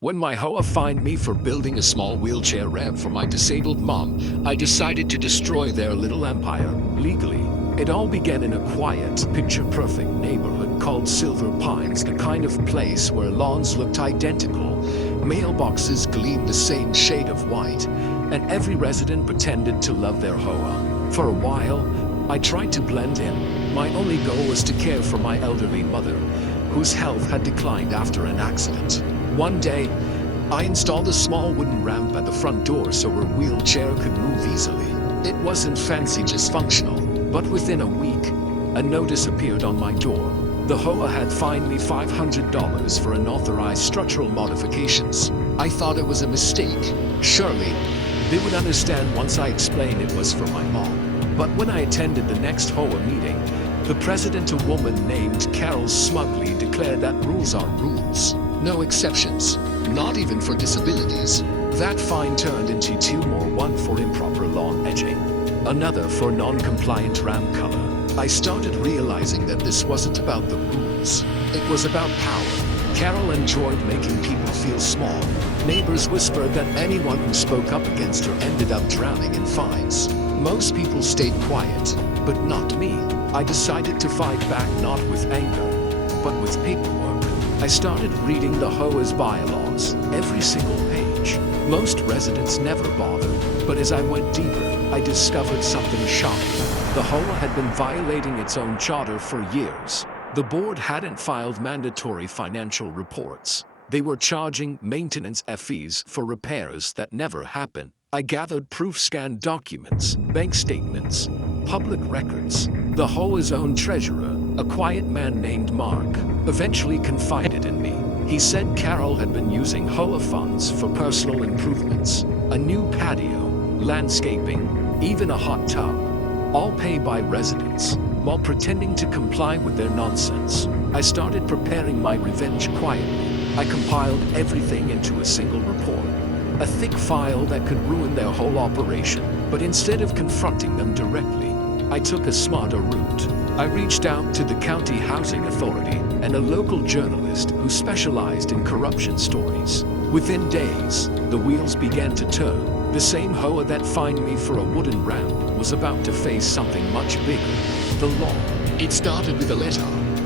When my HOA fined me for building a small wheelchair ramp for my disabled mom, I decided to destroy their little empire, legally. It all began in a quiet, picture-perfect neighborhood called Silver Pines, the kind of place where lawns looked identical, mailboxes gleamed the same shade of white, and every resident pretended to love their HOA. For a while, I tried to blend in. My only goal was to care for my elderly mother, whose health had declined after an accident. One day, I installed a small wooden ramp at the front door so her wheelchair could move easily. It wasn't fancy, just functional, but within a week, a notice appeared on my door. The HOA had fined me $500 for unauthorized structural modifications. I thought it was a mistake. Surely, they would understand once I explained it was for my mom. But when I attended the next HOA meeting, the president, a woman named Carol, smugly declared that rules are rules. No exceptions, not even for disabilities. That fine turned into two more, one for improper lawn edging, another for non-compliant ramp color. I started realizing that this wasn't about the rules. It was about power. Carol enjoyed making people feel small. Neighbors whispered that anyone who spoke up against her ended up drowning in fines. Most people stayed quiet, but not me. I decided to fight back, not with anger, but with paperwork. I started reading the HOA's bylaws, every single page. Most residents never bothered, but as I went deeper, I discovered something shocking. The HOA had been violating its own charter for years. The board hadn't filed mandatory financial reports. They were charging maintenance fees for repairs that never happened. I gathered proof, scanned documents, bank statements, public records. The HOA's own treasurer, a quiet man named Mark, eventually confided in me. He said Carol had been using HOA funds for personal improvements, a new patio, landscaping, even a hot tub, all paid by residents, while pretending to comply with their nonsense. I started preparing my revenge quietly. I compiled everything into a single report, a thick file that could ruin their whole operation. But instead of confronting them directly, I took a smarter route. I reached out to the county housing authority and a local journalist who specialized in corruption stories. Within days, the wheels began to turn. The same HOA that fined me for a wooden ramp was about to face something much bigger: the law. It started with a letter.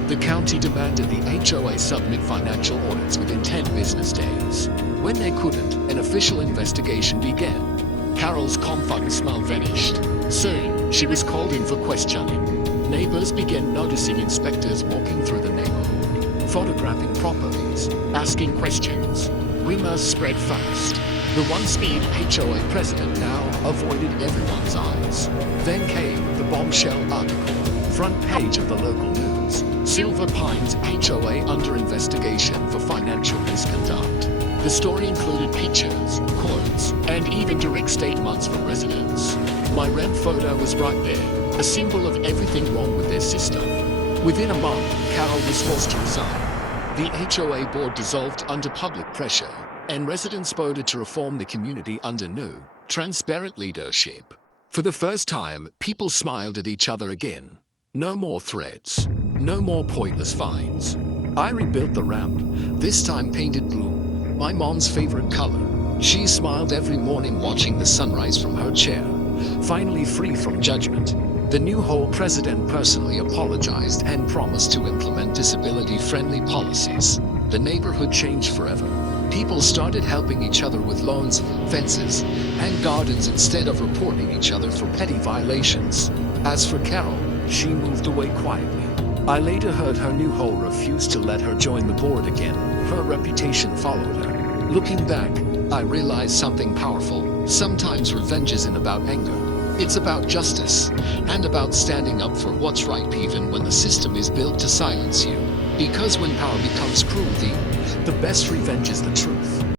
The county demanded the HOA submit financial audits within 10 business days. When they couldn't, an official investigation began. Carol's confident smile vanished. Soon, she was called in for questioning. Neighbors began noticing inspectors walking through the neighborhood, photographing properties, asking questions. Rumors spread fast. The one-speed HOA president now avoided everyone's eyes. Then came the bombshell article, front page of the local news. Silver Pines HOA under investigation for financial misconduct. The story included pictures, quotes, and even direct statements from residents. My rent photo was right there, a symbol of everything wrong with their system. Within a month, Carol was forced to resign. The HOA board dissolved under public pressure, and residents voted to reform the community under new, transparent leadership. For the first time, people smiled at each other again. No more threats, no more pointless fines. I rebuilt the ramp, this time painted blue, my mom's favorite color. She smiled every morning watching the sunrise from her chair, finally free from judgment. The new HOA president personally apologized and promised to implement disability-friendly policies. The neighborhood changed forever. People started helping each other with lawns, fences, and gardens instead of reporting each other for petty violations. As for Carol, she moved away quietly. I later heard her new HOA refused to let her join the board again. Her reputation followed her. Looking back, I realized something powerful. Sometimes revenge isn't about anger. It's about justice, and about standing up for what's right even when the system is built to silence you. Because when power becomes cruelty, the best revenge is the truth.